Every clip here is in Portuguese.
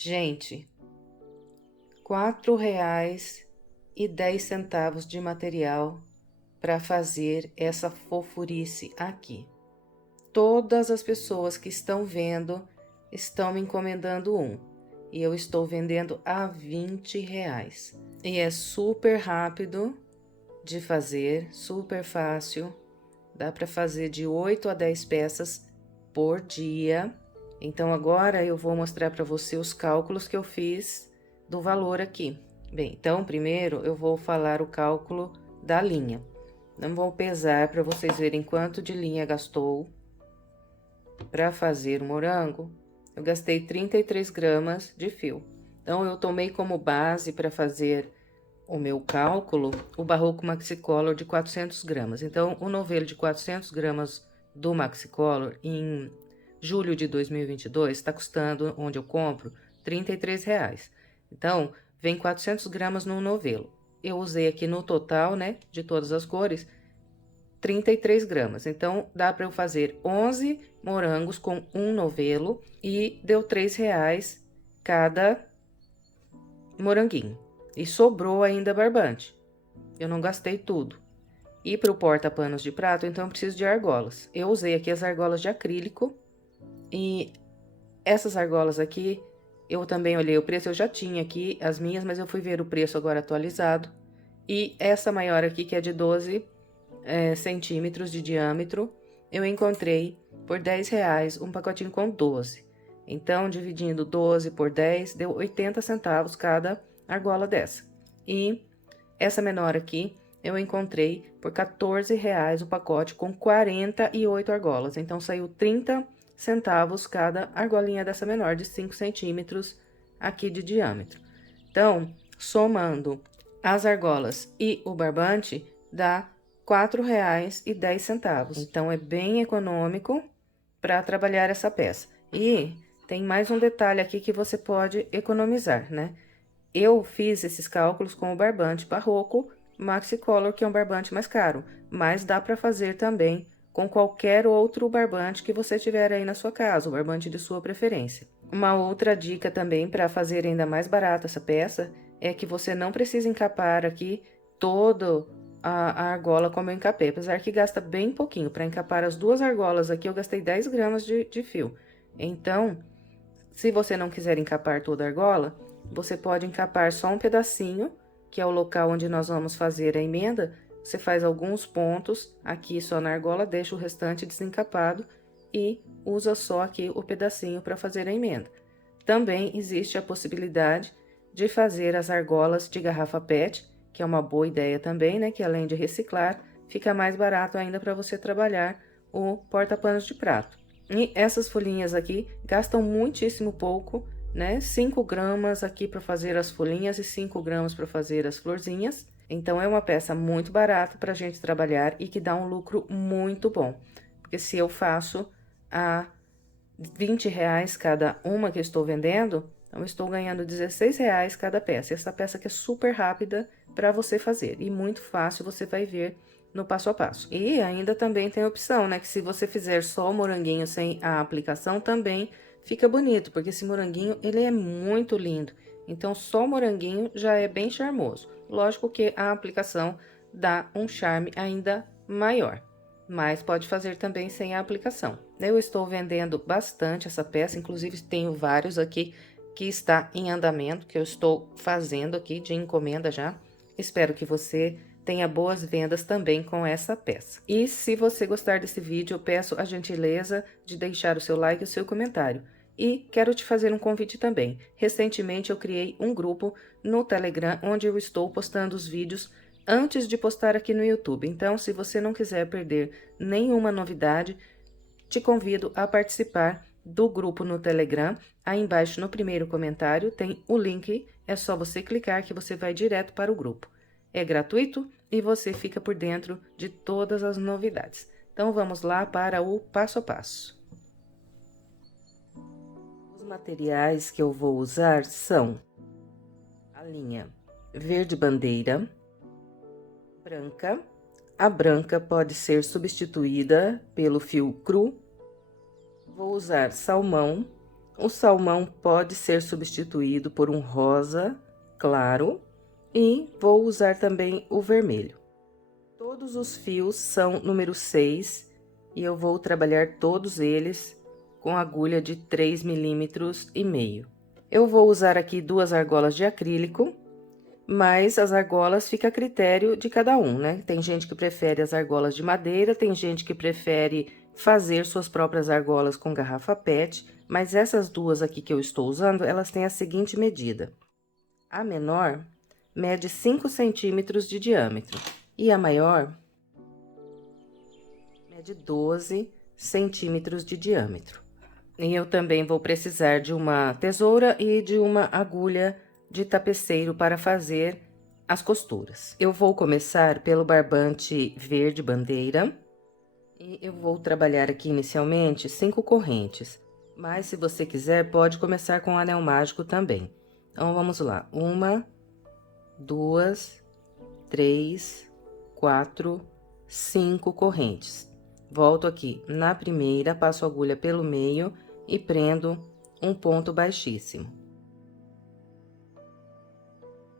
Gente, R$ 4,10 de material para fazer essa fofurice aqui. Todas as pessoas que estão vendo estão me encomendando um. E eu estou vendendo a R$ 20. E é super rápido de fazer, super fácil. Dá para fazer de 8 a 10 peças por dia. Então, agora eu vou mostrar para você os cálculos que eu fiz do valor aqui. Bem, então, primeiro eu vou falar o cálculo da linha. Não vou pesar para vocês verem quanto de linha gastou. Para fazer o morango, eu gastei 33 gramas de fio. Então, eu tomei como base para fazer o meu cálculo o Barroco Maxicolor de 400 gramas. Então, o novelo de 400 gramas do Maxicolor em julho de 2022 está custando, onde eu compro, R$ 33. Então, vem 400 gramas no novelo. Eu usei aqui no total, né, de todas as cores, 33 gramas. Então, dá para eu fazer 11 morangos com um novelo e deu R$ 3 cada moranguinho. E sobrou ainda barbante. Eu não gastei tudo. E para o porta-panos de prato, então eu preciso de argolas. Eu usei aqui as argolas de acrílico. E essas argolas aqui, eu também olhei o preço, eu já tinha aqui as minhas, mas eu fui ver o preço agora atualizado. E essa maior aqui, que é de 12 centímetros de diâmetro, eu encontrei por R$ 10 um pacotinho com 12. Então, dividindo 12 por 10, deu 80 centavos cada argola dessa. E essa menor aqui, eu encontrei por R$ 14 o pacote com 48 argolas. Então, saiu 30 centavos cada argolinha dessa menor de 5 centímetros aqui de diâmetro. Então, somando as argolas e o barbante, dá R$ 4,10. Então, é bem econômico para trabalhar essa peça. E tem mais um detalhe aqui que você pode economizar, né? Eu fiz esses cálculos com o barbante Barroco Maxicolor, que é um barbante mais caro, mas dá para fazer também com qualquer outro barbante que você tiver aí na sua casa, o barbante de sua preferência. Uma outra dica também para fazer ainda mais barata essa peça é que você não precisa encapar aqui toda a argola como eu encapei, apesar que gasta bem pouquinho. Para encapar as duas argolas aqui, eu gastei 10 gramas de fio. Então, se você não quiser encapar toda a argola, você pode encapar só um pedacinho, que é o local onde nós vamos fazer a emenda. Você faz alguns pontos aqui só na argola, deixa o restante desencapado e usa só aqui o pedacinho para fazer a emenda. Também existe a possibilidade de fazer as argolas de garrafa PET, que é uma boa ideia também, né? Que além de reciclar, fica mais barato ainda para você trabalhar o porta-panos de prato. E essas folhinhas aqui gastam muitíssimo pouco, né? 5 gramas aqui para fazer as folhinhas e 5 gramas para fazer as florzinhas. Então, é uma peça muito barata para a gente trabalhar e que dá um lucro muito bom. Porque se eu faço a R$ 20 cada uma que eu estou vendendo, então eu estou ganhando R$ 16 cada peça. Essa peça aqui é super rápida para você fazer e muito fácil, você vai ver no passo a passo. E ainda também tem a opção, né, que se você fizer só o moranguinho sem a aplicação, também fica bonito, porque esse moranguinho, ele é muito lindo. Então, só o moranguinho já é bem charmoso. Lógico que a aplicação dá um charme ainda maior, mas pode fazer também sem a aplicação. Eu estou vendendo bastante essa peça, inclusive tenho vários aqui que está em andamento, que eu estou fazendo aqui de encomenda já. Espero que você tenha boas vendas também com essa peça. E se você gostar desse vídeo, eu peço a gentileza de deixar o seu like e o seu comentário. E quero te fazer um convite também. Recentemente eu criei um grupo no Telegram, onde eu estou postando os vídeos antes de postar aqui no YouTube. Então, se você não quiser perder nenhuma novidade, te convido a participar do grupo no Telegram. Aí embaixo no primeiro comentário tem o link, é só você clicar que você vai direto para o grupo. É gratuito e você fica por dentro de todas as novidades. Então, vamos lá para o passo a passo. Os materiais que eu vou usar são a linha verde bandeira, branca. A branca pode ser substituída pelo fio cru. Vou usar salmão O salmão pode ser substituído por um rosa claro e vou usar também o vermelho. Todos os fios são número 6 e eu vou trabalhar todos eles com agulha de 3,5 mm. Eu vou usar aqui 2 argolas de acrílico, mas as argolas fica a critério de cada um, né? Tem gente que prefere as argolas de madeira, tem gente que prefere fazer suas próprias argolas com garrafa PET, mas essas duas aqui que eu estou usando, elas têm a seguinte medida. A menor mede 5 centímetros de diâmetro e a maior mede 12 centímetros de diâmetro. E eu também vou precisar de uma tesoura e de uma agulha de tapeceiro para fazer as costuras. Eu vou começar pelo barbante verde bandeira e eu vou trabalhar aqui inicialmente 5 correntes, mas se você quiser pode começar com anel mágico também. Então vamos lá, 1, 2, 3, 4, 5 correntes. Volto aqui na primeira, passo a agulha pelo meio e prendo um ponto baixíssimo.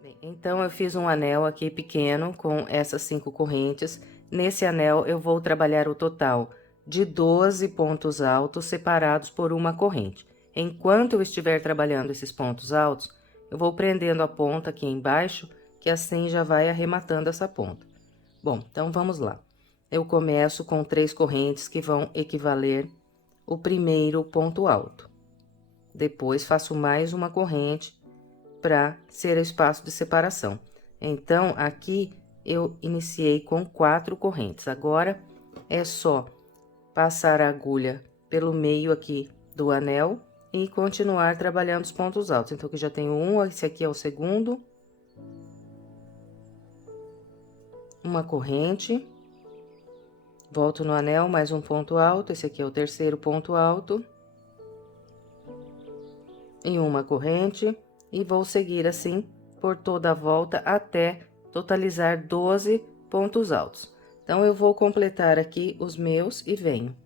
Bem, então, eu fiz um anel aqui pequeno com essas 5 correntes. Nesse anel, eu vou trabalhar o total de 12 pontos altos separados por uma corrente. Enquanto eu estiver trabalhando esses pontos altos, eu vou prendendo a ponta aqui embaixo, que assim já vai arrematando essa ponta. Bom, então vamos lá. Eu começo com 3 correntes que vão equivaler o primeiro ponto alto. Depois, faço mais uma corrente para ser o espaço de separação. Então, aqui eu iniciei com 4 correntes. Agora, é só passar a agulha pelo meio aqui do anel e continuar trabalhando os pontos altos. Então, aqui já tenho um, esse aqui é o segundo. Uma corrente. Volto no anel, mais um ponto alto, esse aqui é o terceiro ponto alto. E uma corrente, e vou seguir assim por toda a volta até totalizar 12 pontos altos. Então, eu vou completar aqui os meus e venho.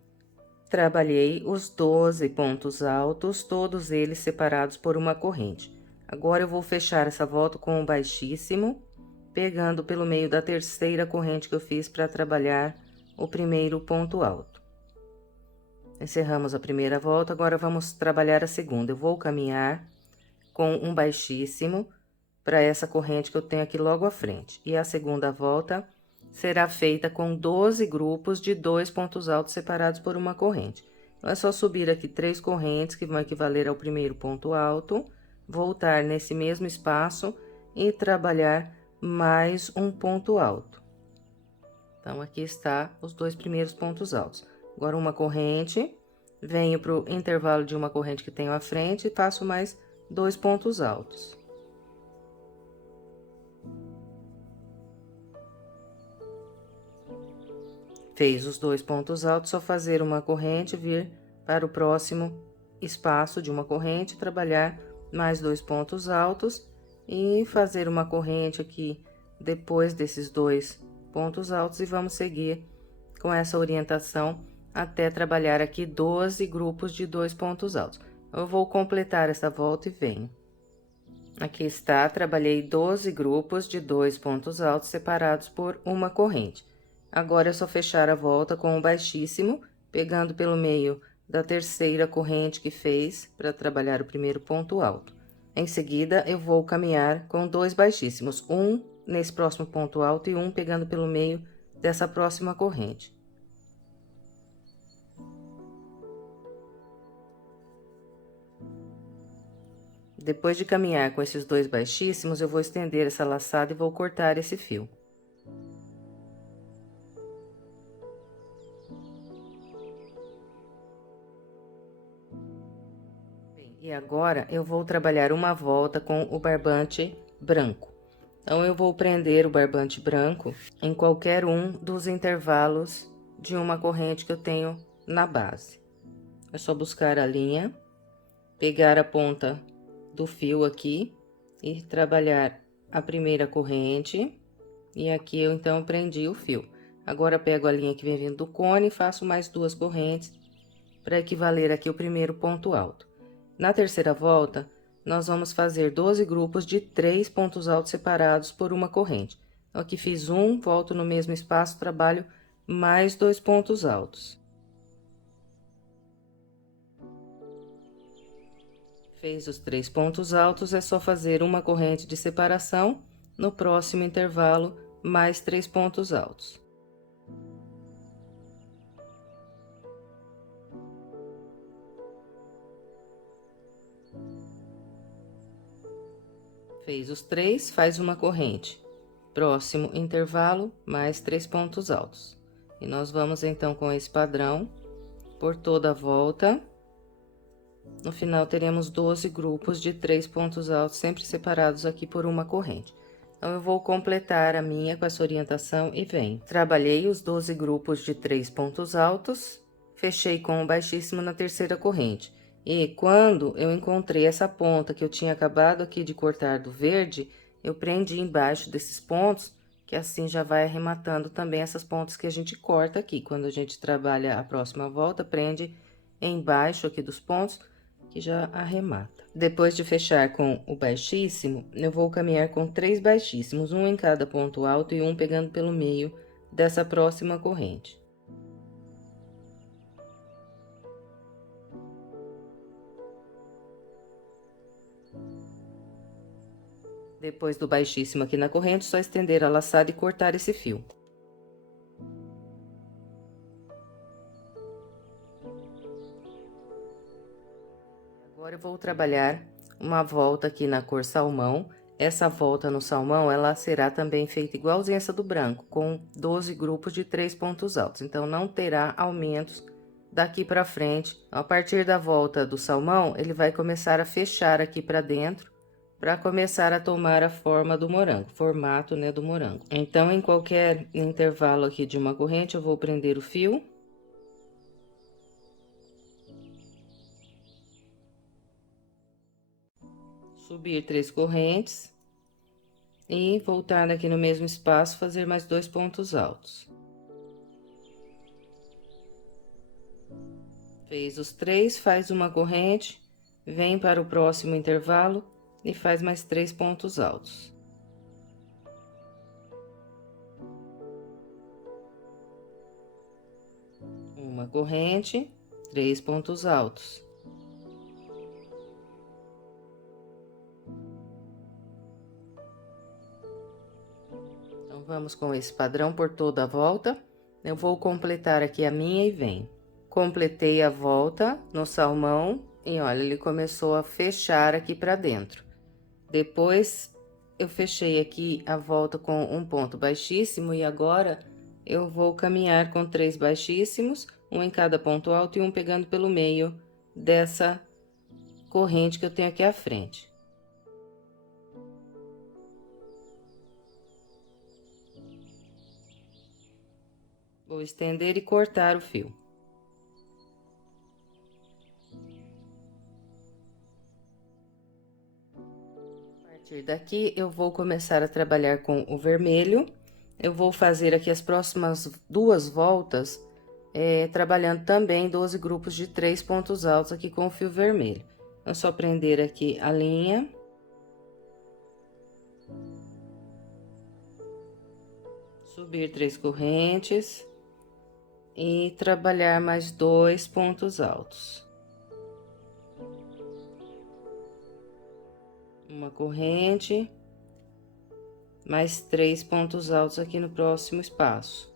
Trabalhei os 12 pontos altos, todos eles separados por uma corrente. Agora, eu vou fechar essa volta com um baixíssimo, pegando pelo meio da terceira corrente que eu fiz para trabalhar o primeiro ponto alto. Encerramos a primeira volta, agora vamos trabalhar a segunda. Eu vou caminhar com um baixíssimo para essa corrente que eu tenho aqui logo à frente. E a segunda volta será feita com 12 grupos de 2 pontos altos separados por uma corrente. Então, é só subir aqui 3 correntes, que vão equivaler ao primeiro ponto alto, voltar nesse mesmo espaço e trabalhar mais um ponto alto. Então, aqui está os 2 primeiros pontos altos. Agora, uma corrente, venho para o intervalo de uma corrente que tenho à frente e faço mais 2 pontos altos. Fez os 2 pontos altos, só fazer uma corrente, vir para o próximo espaço de uma corrente, trabalhar mais 2 pontos altos e fazer uma corrente aqui depois desses 2 pontos altos e vamos seguir com essa orientação até trabalhar aqui 12 grupos de 2 pontos altos. Eu vou completar essa volta e venho. Aqui está, trabalhei 12 grupos de 2 pontos altos separados por uma corrente. Agora, é só fechar a volta com um baixíssimo, pegando pelo meio da terceira corrente que fez para trabalhar o primeiro ponto alto. Em seguida, eu vou caminhar com 2 baixíssimos, um nesse próximo ponto alto e um pegando pelo meio dessa próxima corrente. Depois de caminhar com esses 2 baixíssimos, eu vou estender essa laçada e vou cortar esse fio. Bem, e agora, eu vou trabalhar uma volta com o barbante branco. Então, eu vou prender o barbante branco em qualquer um dos intervalos de uma corrente que eu tenho na base. É só buscar a linha, pegar a ponta do fio aqui e trabalhar a primeira corrente, e aqui eu então prendi o fio. Agora, pego a linha que vem vindo do cone e faço mais 2 correntes para equivaler aqui o primeiro ponto alto. Na terceira volta, nós vamos fazer 12 grupos de 3 pontos altos separados por uma corrente. Então, aqui fiz um, volto no mesmo espaço, trabalho mais 2 pontos altos. Fez os 3 pontos altos, é só fazer uma corrente de separação, no próximo intervalo, mais 3 pontos altos. Fez os 3, faz uma corrente. Próximo intervalo, mais 3 pontos altos. E nós vamos, então, com esse padrão, por toda a volta. No final, teremos 12 grupos de 3 pontos altos, sempre separados aqui por uma corrente. Então, eu vou completar a minha com essa orientação e venho. Trabalhei os 12 grupos de 3 pontos altos, fechei com o baixíssimo na terceira corrente. E quando eu encontrei essa ponta que eu tinha acabado aqui de cortar do verde, eu prendi embaixo desses pontos, que assim já vai arrematando também essas pontas que a gente corta aqui. Quando a gente trabalha a próxima volta, prende embaixo aqui dos pontos, que já arremata. Depois de fechar com o baixíssimo, eu vou caminhar com 3 baixíssimos, um em cada ponto alto e um pegando pelo meio dessa próxima corrente. Depois do baixíssimo aqui na corrente, só estender a laçada e cortar esse fio. Agora eu vou trabalhar uma volta aqui na cor salmão. Essa volta no salmão, ela será também feita igualzinha essa do branco, com 12 grupos de 3 pontos altos. Então, não terá aumentos daqui pra frente. A partir da volta do salmão, ele vai começar a fechar aqui pra dentro, para começar a tomar a forma do morango, formato, né, do morango. Então, em qualquer intervalo aqui de uma corrente, eu vou prender o fio. Subir 3 correntes. E voltar aqui no mesmo espaço, fazer mais 2 pontos altos. Fez os 3, faz uma corrente, vem para o próximo intervalo e faz mais 3 pontos altos. Uma corrente, 3 pontos altos. Então, vamos com esse padrão por toda a volta. Eu vou completar aqui a minha e venho. Completei a volta no salmão e olha, ele começou a fechar aqui pra dentro. Depois, eu fechei aqui a volta com um ponto baixíssimo e agora eu vou caminhar com 3 baixíssimos, um em cada ponto alto e um pegando pelo meio dessa corrente que eu tenho aqui à frente. Vou estender e cortar o fio. A partir daqui, eu vou começar a trabalhar com o vermelho. Eu vou fazer aqui as próximas 2 voltas, trabalhando também 12 grupos de 3 pontos altos aqui com o fio vermelho. É só prender aqui a linha. Subir 3 correntes. E trabalhar mais 2 pontos altos. Uma corrente, mais 3 pontos altos aqui no próximo espaço.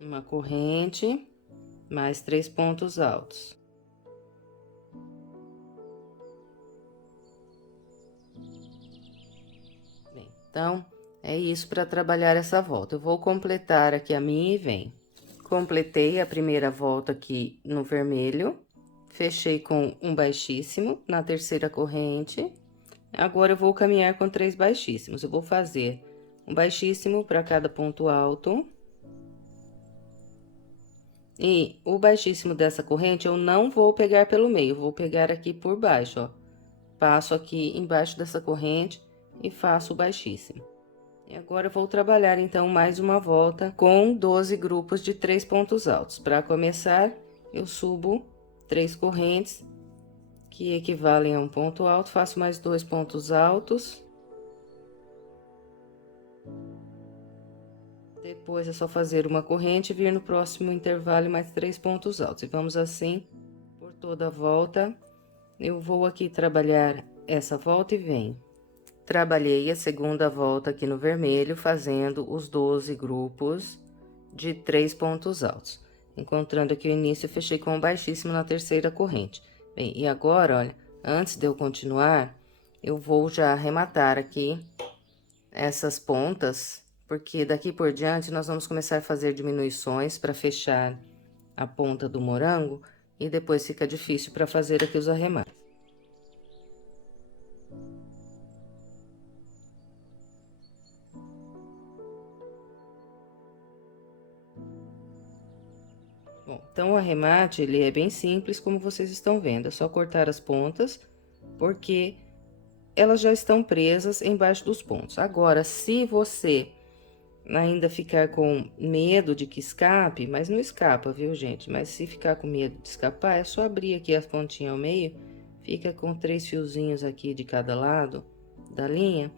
Uma corrente, mais 3 pontos altos. Então, é isso para trabalhar essa volta. Eu vou completar aqui a minha e venho. Completei a primeira volta aqui no vermelho, fechei com um baixíssimo na terceira corrente. Agora, eu vou caminhar com 3 baixíssimos. Eu vou fazer um baixíssimo para cada ponto alto. E o baixíssimo dessa corrente, eu não vou pegar pelo meio, vou pegar aqui por baixo, ó. Passo aqui embaixo dessa corrente e faço o baixíssimo. E agora eu vou trabalhar então mais uma volta com 12 grupos de 3 pontos altos. Para começar, eu subo 3 correntes, que equivalem a um ponto alto, faço mais 2 pontos altos. Depois é só fazer uma corrente e vir no próximo intervalo mais 3 pontos altos. E vamos assim por toda a volta. Eu vou aqui trabalhar essa volta e venho. Trabalhei a segunda volta aqui no vermelho, fazendo os 12 grupos de 3 pontos altos. Encontrando aqui o início, eu fechei com um baixíssimo na terceira corrente. Bem, e agora, olha, antes de eu continuar, eu vou já arrematar aqui essas pontas, porque daqui por diante nós vamos começar a fazer diminuições para fechar a ponta do morango, e depois fica difícil para fazer aqui os arremates. Bom, então o arremate, ele é bem simples, como vocês estão vendo, é só cortar as pontas, porque elas já estão presas embaixo dos pontos. Agora, se você ainda ficar com medo de que escape, mas não escapa, viu, gente? Mas se ficar com medo de escapar, é só abrir aqui as pontinhas ao meio, fica com 3 fiozinhos aqui de cada lado da linha,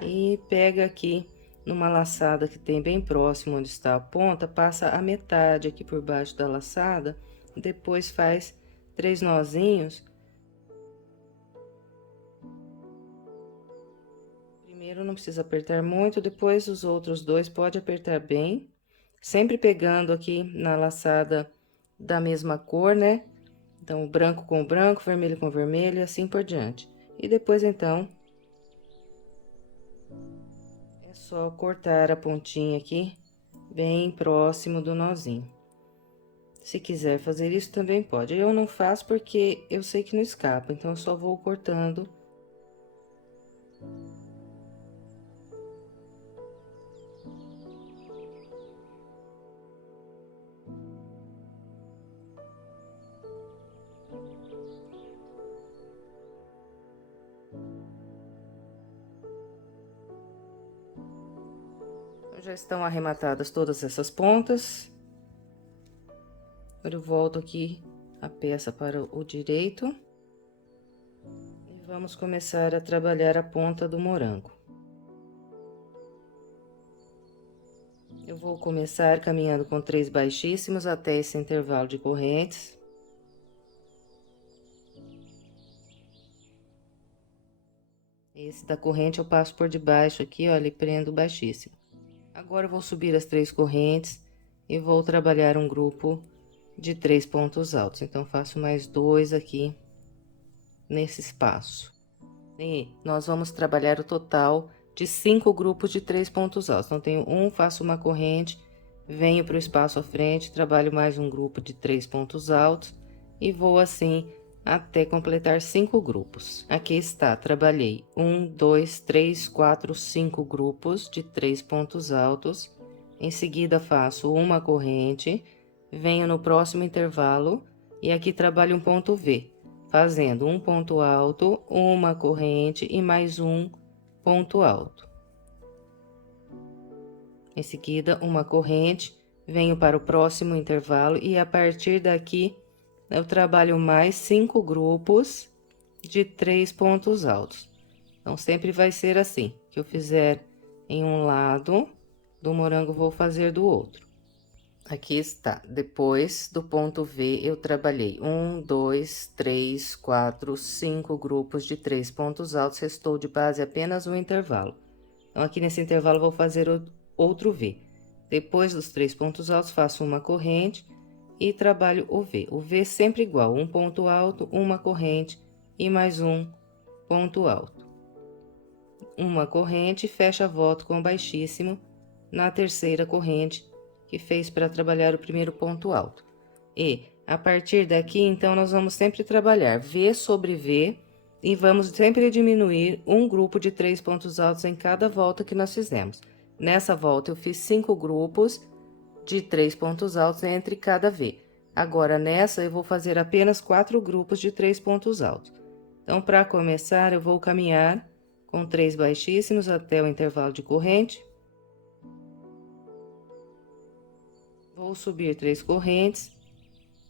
e pega aqui numa laçada que tem bem próximo onde está a ponta, passa a metade aqui por baixo da laçada, depois faz 3 nozinhos. Primeiro não precisa apertar muito, depois os outros dois pode apertar bem, sempre pegando aqui na laçada da mesma cor, né? Então, branco com branco, vermelho com vermelho, e assim por diante. E depois, então, é só cortar a pontinha aqui, bem próximo do nozinho. Se quiser fazer isso, também pode. Eu não faço porque eu sei que não escapa, então eu só vou cortando. Já estão arrematadas todas essas pontas. Agora eu volto aqui a peça para o direito. E vamos começar a trabalhar a ponta do morango. Eu vou começar caminhando com 3 baixíssimos até esse intervalo de correntes. Esse da corrente eu passo por debaixo aqui, olha, e prendo baixíssimo. Agora eu vou subir as 3 correntes e vou trabalhar um grupo de 3 pontos altos. Então, faço mais 2 aqui nesse espaço. E nós vamos trabalhar o total de 5 grupos de 3 pontos altos. Então, tenho um, faço uma corrente, venho para o espaço à frente, trabalho mais um grupo de 3 pontos altos e vou assim até completar 5 grupos. Aqui está, trabalhei 1, 2, 3, 4, 5 grupos de 3 pontos altos. Em seguida, faço uma corrente, venho no próximo intervalo e aqui trabalho um ponto V, fazendo um ponto alto, uma corrente e mais um ponto alto. Em seguida, uma corrente, venho para o próximo intervalo e a partir daqui eu trabalho mais 5 grupos de 3 pontos altos. Então, sempre vai ser assim, que eu fizer em um lado do morango, vou fazer do outro. Aqui está, depois do ponto V, eu trabalhei 1, 2, 3, 4, 5 grupos de 3 pontos altos, restou de base apenas um intervalo. Então, aqui nesse intervalo, vou fazer outro V. Depois dos 3 pontos altos, faço uma corrente e trabalho o V. O V sempre igual, um ponto alto, uma corrente e mais um ponto alto. Uma corrente, fecha a volta com baixíssimo na terceira corrente que fez para trabalhar o primeiro ponto alto. E a partir daqui, então, nós vamos sempre trabalhar V sobre V e vamos sempre diminuir um grupo de 3 pontos altos em cada volta que nós fizemos. Nessa volta, eu fiz 5 grupos de 3 pontos altos entre cada V. Agora, nessa, eu vou fazer apenas 4 grupos de 3 pontos altos. Então, para começar, eu vou caminhar com 3 baixíssimos até o intervalo de corrente. Vou subir 3 correntes,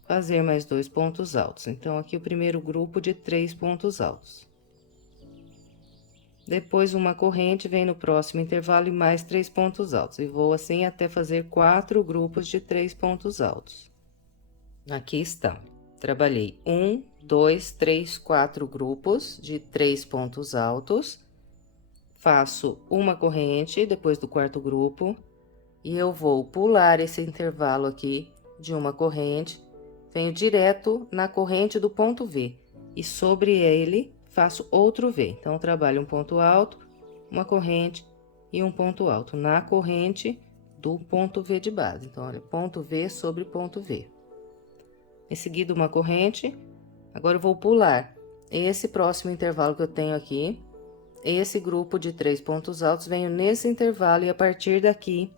fazer mais 2 pontos altos. Então, aqui o primeiro grupo de 3 pontos altos. Depois, uma corrente, vem no próximo intervalo e mais 3 pontos altos. E vou assim até fazer 4 grupos de 3 pontos altos. Aqui está. Trabalhei 1, 2, 3, 4 grupos de 3 pontos altos. Faço uma corrente depois do quarto grupo. E eu vou pular esse intervalo aqui de uma corrente. Venho direto na corrente do ponto V. E sobre ele, faço outro V. Então, trabalho um ponto alto, uma corrente e um ponto alto na corrente do ponto V de base. Então, olha, ponto V sobre ponto V. Em seguida, uma corrente. Agora, eu vou pular esse próximo intervalo que eu tenho aqui. Esse grupo de 3 pontos altos, venho nesse intervalo e a partir daqui,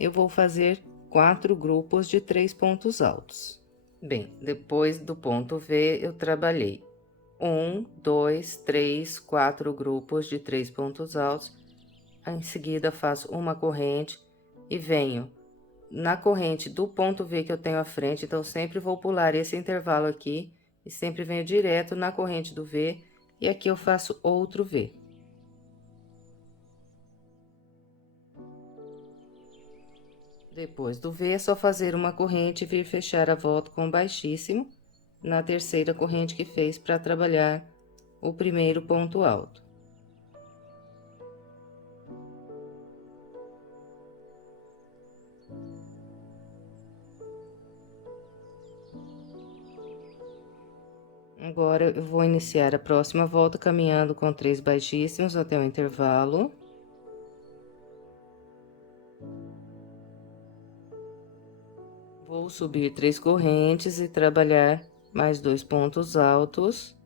eu vou fazer 4 grupos de 3 pontos altos. Bem, depois do ponto V, eu trabalhei 1, 2, 3, 4 grupos de 3 pontos altos. Em seguida, faço uma corrente e venho na corrente do ponto V que eu tenho à frente. Então, sempre vou pular esse intervalo aqui e sempre venho direto na corrente do V. E aqui eu faço outro V. Depois do V, é só fazer uma corrente e vir fechar a volta com baixíssimo na terceira corrente que fez para trabalhar o primeiro ponto alto. Agora, eu vou iniciar a próxima volta caminhando com 3 baixíssimos até o intervalo. Vou subir 3 correntes e trabalhar mais 2 pontos altos.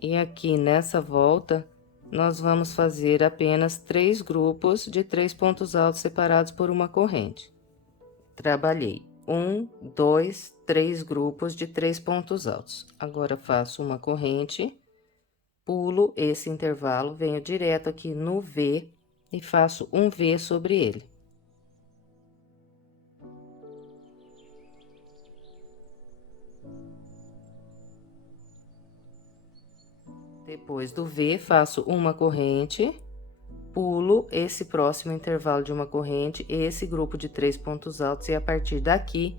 E aqui nessa volta, nós vamos fazer apenas 3 grupos de 3 pontos altos separados por uma corrente. Trabalhei 1, 2, 3 grupos de 3 pontos altos. Agora, faço uma corrente, pulo esse intervalo, venho direto aqui no V e faço um V sobre ele. Depois do V, faço uma corrente, pulo esse próximo intervalo de uma corrente, esse grupo de 3 pontos altos, e a partir daqui,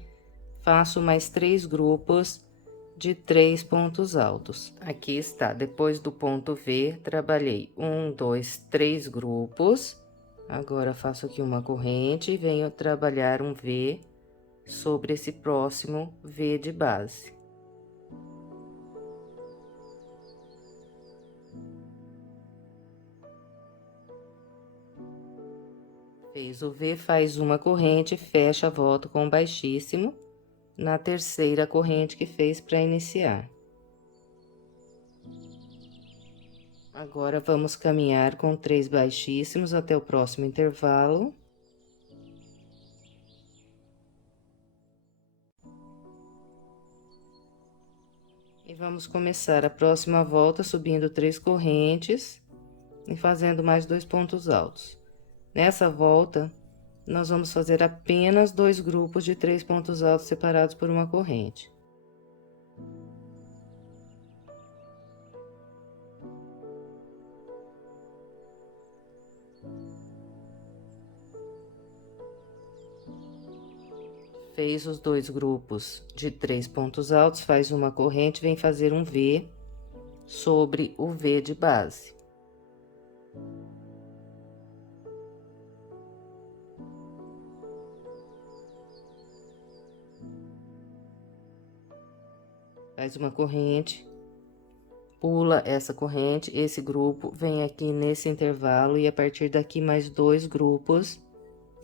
faço mais 3 grupos de 3 pontos altos. Aqui está, depois do ponto V, trabalhei 1, 2, 3 grupos. Agora, faço aqui uma corrente e venho trabalhar um V sobre esse próximo V de base. Fez o V, faz uma corrente, fecha a volta com baixíssimo na terceira corrente que fez para iniciar. Agora, vamos caminhar com 3 baixíssimos até o próximo intervalo. E vamos começar a próxima volta subindo 3 correntes e fazendo mais 2 pontos altos. Nessa volta, nós vamos fazer apenas 2 grupos de 3 pontos altos separados por uma corrente. Fez os 2 grupos de 3 pontos altos, faz uma corrente, vem fazer um V sobre o V de base. Faz uma corrente, pula essa corrente, esse grupo vem aqui nesse intervalo e a partir daqui mais 2 grupos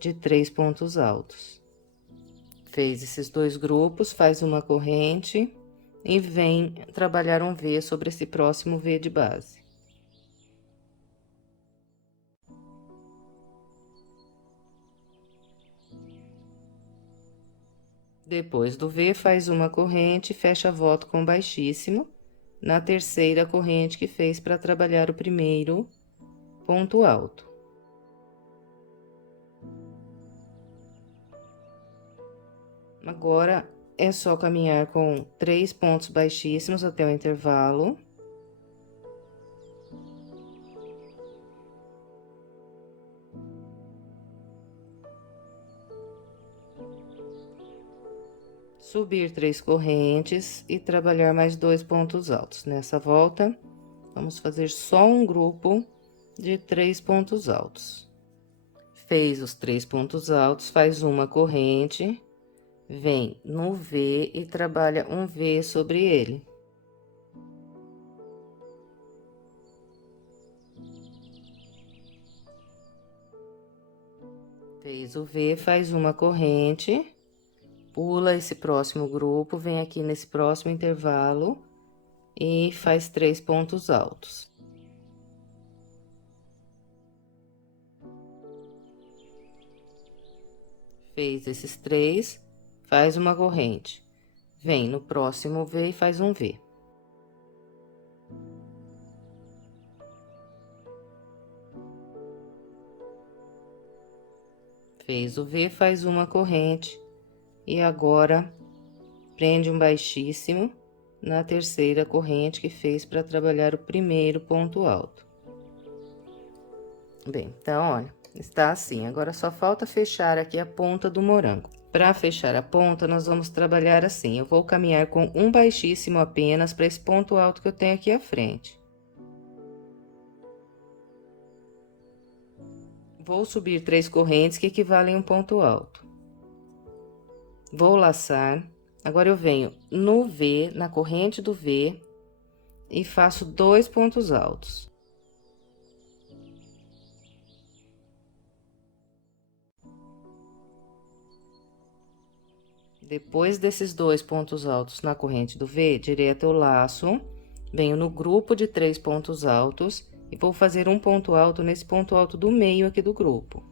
de 3 pontos altos. Fez esses 2 grupos, faz uma corrente e vem trabalhar um V sobre esse próximo V de base. Depois do V, faz uma corrente, fecha a volta com baixíssimo na terceira corrente que fez para trabalhar o primeiro ponto alto. Agora, é só caminhar com 3 pontos baixíssimos até o intervalo. Subir 3 correntes e trabalhar mais 2 pontos altos. Nessa volta, vamos fazer só um grupo de 3 pontos altos. Fez os 3 pontos altos, faz uma corrente, vem no V e trabalha um V sobre ele. Fez o V, faz uma corrente, pula esse próximo grupo, vem aqui nesse próximo intervalo e faz 3 pontos altos. Fez esses 3, faz uma corrente, vem no próximo V e faz um V. Fez o V, faz uma corrente e agora prende um baixíssimo na terceira corrente que fez para trabalhar o primeiro ponto alto. Bem, então, olha, está assim. Agora só falta fechar aqui a ponta do morango. Para fechar a ponta, nós vamos trabalhar assim. Eu vou caminhar com um baixíssimo apenas para esse ponto alto que eu tenho aqui à frente. Vou subir 3 correntes que equivalem a um ponto alto. Vou laçar. Agora, eu venho no V, na corrente do V, e faço 2 pontos altos. Depois desses 2 pontos altos na corrente do V, direto eu laço, venho no grupo de 3 pontos altos e vou fazer um ponto alto nesse ponto alto do meio aqui do grupo.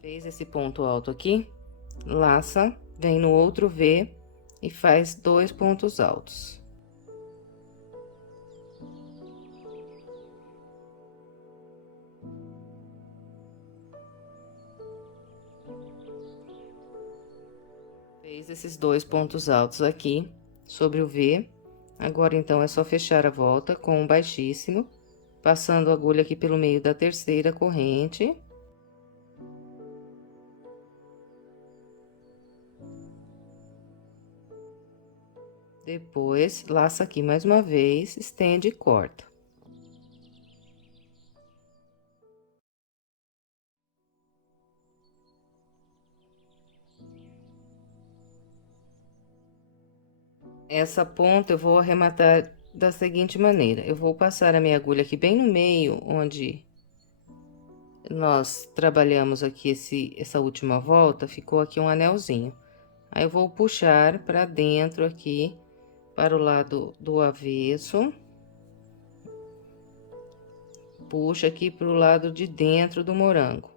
Fez esse ponto alto aqui, laça, vem no outro V e faz 2 pontos altos. Fez esses 2 pontos altos aqui sobre o V. Agora, então, é só fechar a volta com um baixíssimo, passando a agulha aqui pelo meio da terceira corrente. Depois, laça aqui mais uma vez, estende e corta. Essa ponta eu vou arrematar da seguinte maneira: eu vou passar a minha agulha aqui bem no meio, onde nós trabalhamos aqui essa última volta, ficou aqui um anelzinho. Aí, eu vou puxar para dentro aqui, para o lado do avesso. Puxa aqui para o lado de dentro do morango.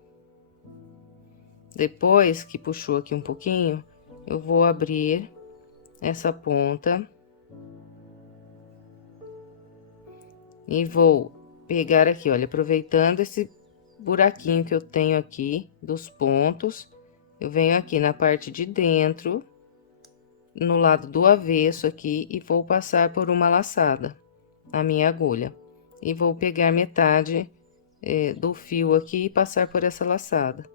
Depois que puxou aqui um pouquinho, eu vou abrir essa ponta e vou pegar aqui, olha, aproveitando esse buraquinho que eu tenho aqui dos pontos, eu venho aqui na parte de dentro, no lado do avesso aqui, e vou passar por uma laçada a minha agulha. E vou pegar metade do fio aqui e passar por essa laçada.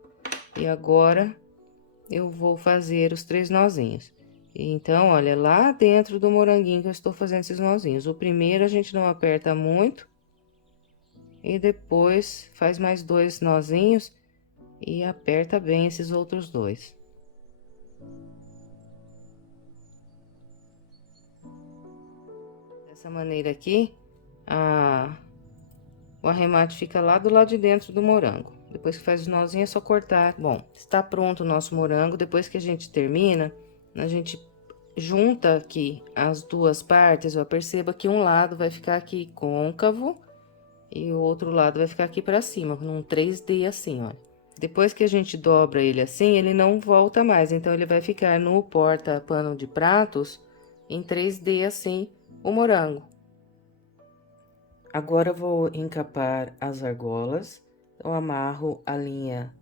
E agora, eu vou fazer os 3 nozinhos. Então, olha, lá dentro do moranguinho que eu estou fazendo esses nozinhos. O primeiro a gente não aperta muito. E depois faz mais 2 nozinhos e aperta bem esses outros 2. Dessa maneira aqui, o arremate fica lá do lado de dentro do morango. Depois que faz os nozinhos, é só cortar. Bom, está pronto o nosso morango. Depois que a gente termina, a gente junta aqui as duas partes, ó, perceba que um lado vai ficar aqui côncavo e o outro lado vai ficar aqui pra cima, num 3D assim, ó. Depois que a gente dobra ele assim, ele não volta mais, então ele vai ficar no porta-pano de pratos em 3D assim, o morango. Agora, eu vou encapar as argolas. Eu amarro a linha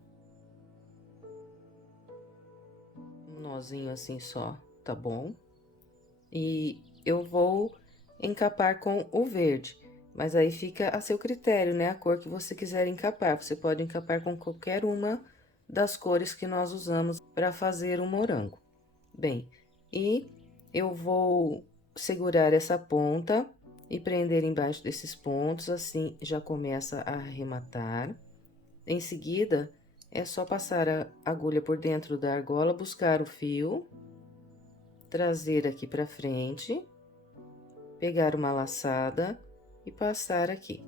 nozinho assim só, tá bom? E eu vou encapar com o verde, mas aí fica a seu critério, né? A cor que você quiser encapar. Você pode encapar com qualquer uma das cores que nós usamos para fazer o morango. Bem, e eu vou segurar essa ponta e prender embaixo desses pontos, assim já começa a arrematar. Em seguida, é só passar a agulha por dentro da argola, buscar o fio, trazer aqui pra frente, pegar uma laçada e passar aqui.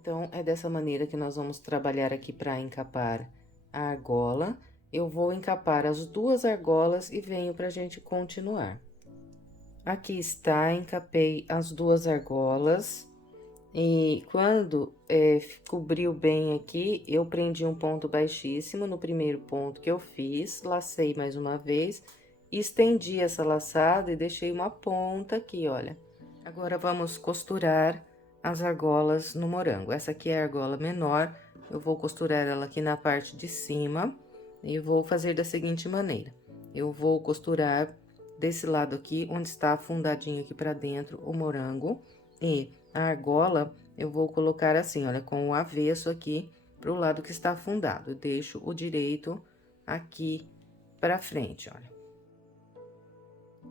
Então, é dessa maneira que nós vamos trabalhar aqui para encapar a argola. Eu vou encapar as duas argolas e venho pra gente continuar. Aqui está, encapei as duas argolas. E quando cobriu bem aqui, eu prendi um ponto baixíssimo no primeiro ponto que eu fiz, lacei mais uma vez, estendi essa laçada e deixei uma ponta aqui, olha. Agora, vamos costurar as argolas no morango. Essa aqui é a argola menor, eu vou costurar ela aqui na parte de cima e vou fazer da seguinte maneira. Eu vou costurar desse lado aqui, onde está afundadinho aqui pra dentro o morango, e a argola eu vou colocar assim, olha, com o avesso aqui pro lado que está afundado. Eu deixo o direito aqui pra frente, olha.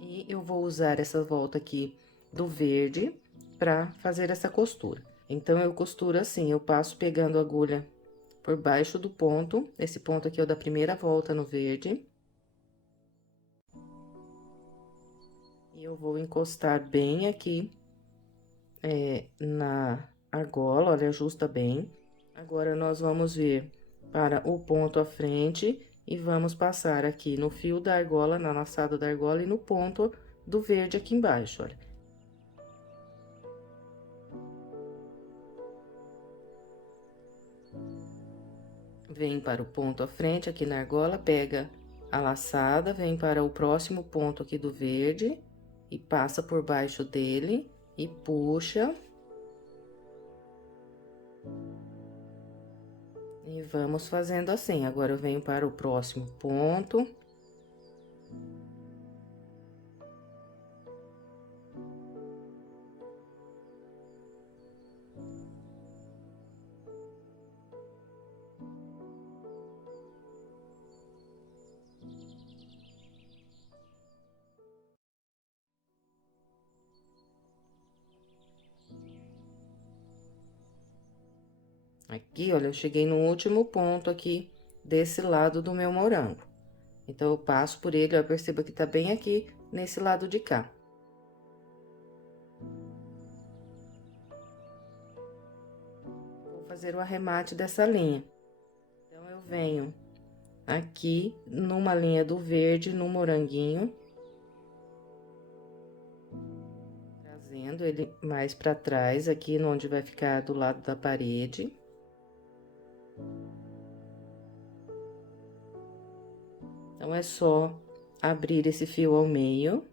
E eu vou usar essa volta aqui do verde pra fazer essa costura. Então, eu costuro assim, eu passo pegando a agulha por baixo do ponto, esse ponto aqui é o da primeira volta no verde. E eu vou encostar bem aqui, na argola, olha, ajusta bem. Agora, nós vamos vir para o ponto à frente e vamos passar aqui no fio da argola, na laçada da argola e no ponto do verde aqui embaixo, olha. Vem para o ponto à frente aqui na argola, pega a laçada, vem para o próximo ponto aqui do verde e passa por baixo dele e puxa. E vamos fazendo assim. Agora, eu venho para o próximo ponto. Aqui, olha, eu cheguei no último ponto aqui desse lado do meu morango. Então, eu passo por ele, ó, perceba que tá bem aqui nesse lado de cá. Vou fazer o arremate dessa linha. Então, eu venho aqui numa linha do verde, no moranguinho. Trazendo ele mais pra trás, aqui onde vai ficar do lado da parede. Então, é só abrir esse fio ao meio.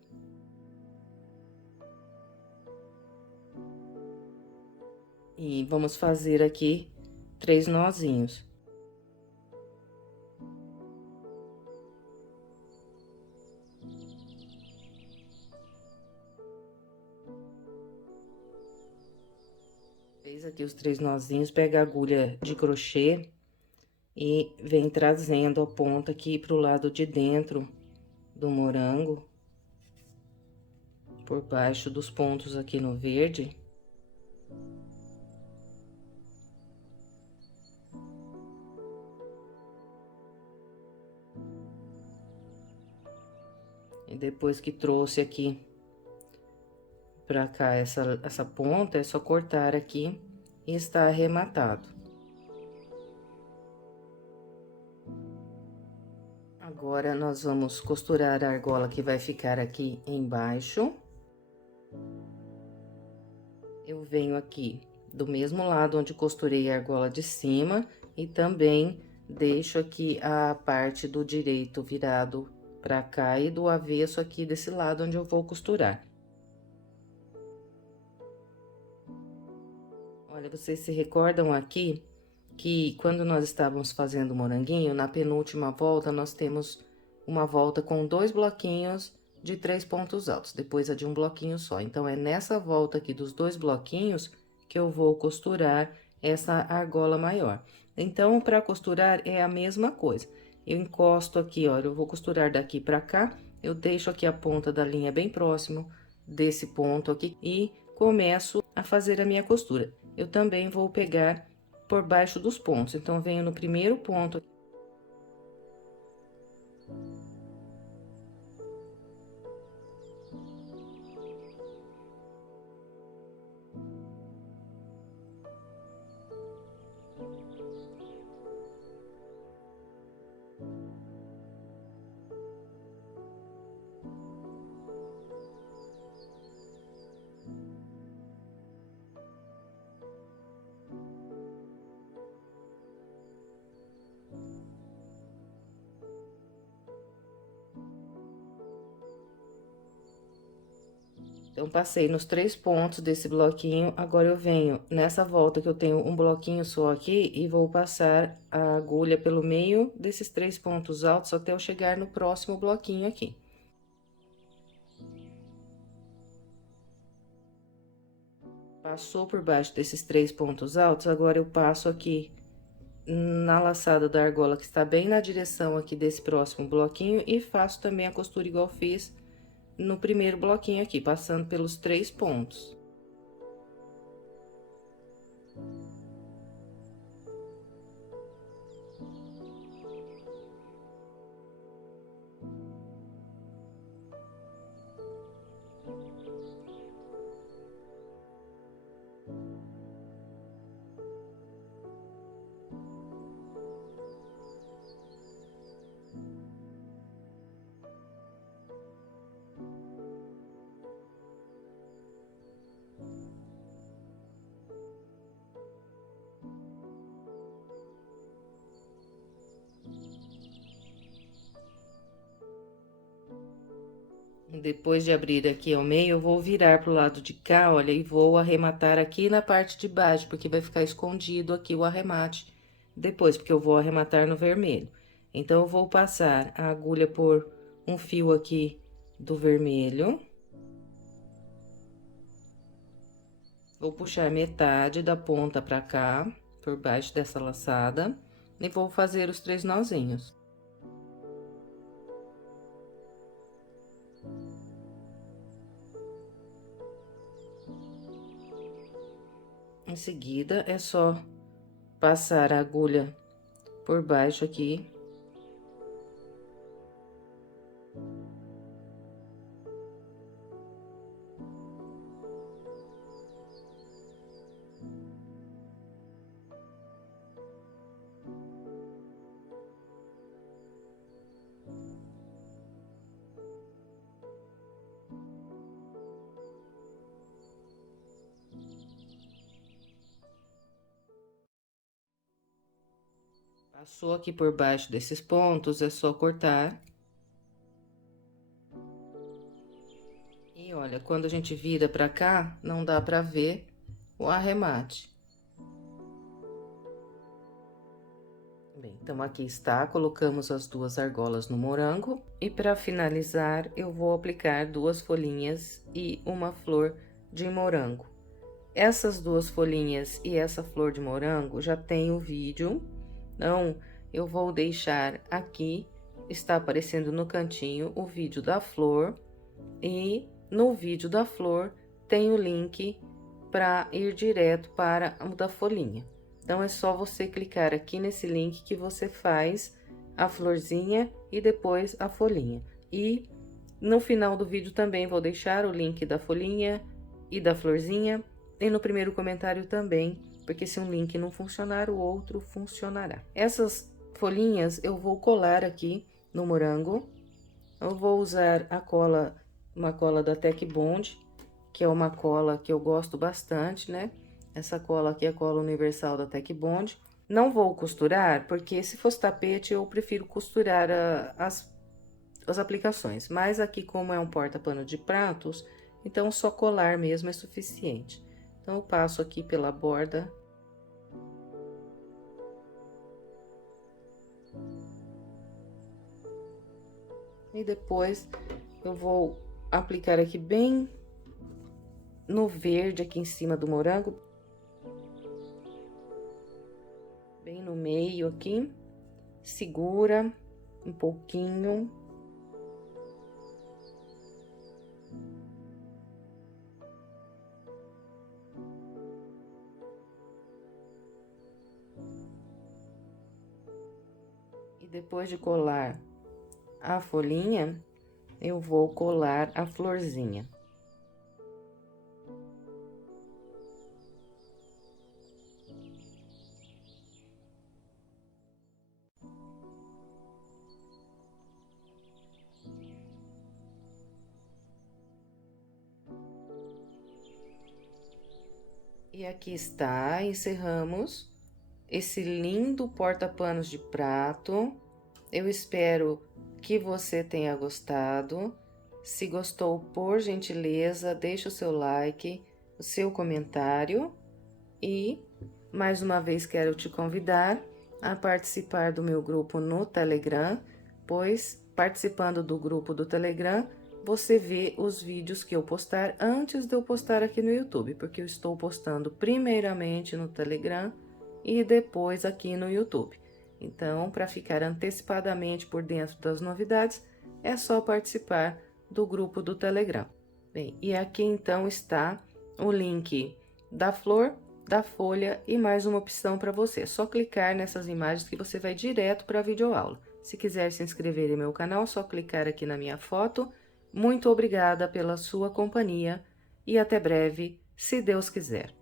E vamos fazer aqui 3 nozinhos. Fez aqui os 3 nozinhos, pega a agulha de crochê e vem trazendo a ponta aqui pro lado de dentro do morango, por baixo dos pontos aqui no verde. E depois que trouxe aqui pra cá essa ponta, é só cortar aqui e está arrematado. Agora, nós vamos costurar a argola que vai ficar aqui embaixo. Eu venho aqui do mesmo lado onde costurei a argola de cima e também deixo aqui a parte do direito virado pra cá e do avesso aqui desse lado onde eu vou costurar. Olha, vocês se recordam aqui que quando nós estávamos fazendo o moranguinho, na penúltima volta, nós temos uma volta com 2 bloquinhos de 3 pontos altos, depois a de um bloquinho só. Então, é nessa volta aqui dos 2 bloquinhos que eu vou costurar essa argola maior. Então, para costurar é a mesma coisa. Eu encosto aqui, ó, eu vou costurar daqui pra cá, eu deixo aqui a ponta da linha bem próximo desse ponto aqui e começo a fazer a minha costura. Eu também vou pegar por baixo dos pontos, então, venho no primeiro ponto. Então, passei nos 3 pontos desse bloquinho, agora eu venho nessa volta que eu tenho um bloquinho só aqui e vou passar a agulha pelo meio desses 3 pontos altos até eu chegar no próximo bloquinho aqui. Passou por baixo desses 3 pontos altos, agora eu passo aqui na laçada da argola que está bem na direção aqui desse próximo bloquinho e faço também a costura igual fiz no primeiro bloquinho aqui, passando pelos 3 pontos. Depois de abrir aqui ao meio, eu vou virar pro lado de cá, olha, e vou arrematar aqui na parte de baixo, porque vai ficar escondido aqui o arremate depois, porque eu vou arrematar no vermelho. Então, eu vou passar a agulha por um fio aqui do vermelho. Vou puxar metade da ponta pra cá, por baixo dessa laçada, e vou fazer os 3 nozinhos. Em seguida, é só passar a agulha por baixo aqui. Passou aqui por baixo desses pontos, é só cortar. E olha, quando a gente vira pra cá, não dá pra ver o arremate. Bem, então, aqui está, colocamos as 2 argolas no morango. E para finalizar, eu vou aplicar 2 folhinhas e uma flor de morango. Essas 2 folhinhas e essa flor de morango já tem o vídeo, então, eu vou deixar aqui, está aparecendo no cantinho o vídeo da flor, e no vídeo da flor tem o link para ir direto para o da folhinha. Então, é só você clicar aqui nesse link que você faz a florzinha e depois a folhinha. E No final do vídeo também vou deixar o link da folhinha e da florzinha, e no primeiro comentário também, porque se um link não funcionar, o outro funcionará. Essas folhinhas eu vou colar aqui no morango. Eu vou usar a cola, uma cola da Tec Bond, que é uma cola que eu gosto bastante, né? Essa cola aqui é a cola universal da Tec Bond. Não vou costurar, porque se fosse tapete, eu prefiro costurar as aplicações. Mas aqui, como é um porta-pano de pratos, então só colar mesmo é suficiente. Então, eu passo aqui pela borda. E depois eu vou aplicar aqui bem no verde, aqui em cima do morango. Bem no meio aqui. Segura um pouquinho. E depois de colar a folhinha, eu vou colar a florzinha. E aqui está, encerramos esse lindo porta-panos de prato. Eu espero que você tenha gostado. Se gostou, por gentileza, deixe o seu like, o seu comentário. E, mais uma vez, quero te convidar a participar do meu grupo no Telegram, pois, participando do grupo do Telegram, você vê os vídeos que eu postar antes de eu postar aqui no YouTube, porque eu estou postando primeiramente no Telegram e depois aqui no YouTube. Então, para ficar antecipadamente por dentro das novidades, é só participar do grupo do Telegram. Bem, e aqui então está o link da flor, da folha e mais uma opção para você. É só clicar nessas imagens que você vai direto para a videoaula. Se quiser se inscrever em meu canal, é só clicar aqui na minha foto. Muito obrigada pela sua companhia e até breve, se Deus quiser.